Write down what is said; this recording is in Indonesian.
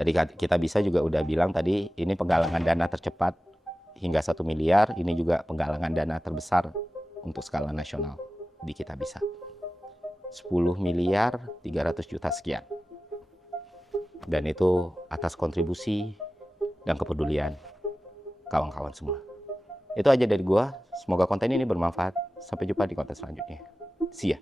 Jadi kita bisa juga udah bilang tadi, ini penggalangan dana tercepat hingga 1 miliar, ini juga penggalangan dana terbesar untuk skala nasional di kita bisa. 10 miliar 300 juta sekian. Dan itu atas kontribusi dan kepedulian kawan-kawan semua. Itu aja dari gua. Semoga konten ini bermanfaat. Sampai jumpa di konten selanjutnya. See ya.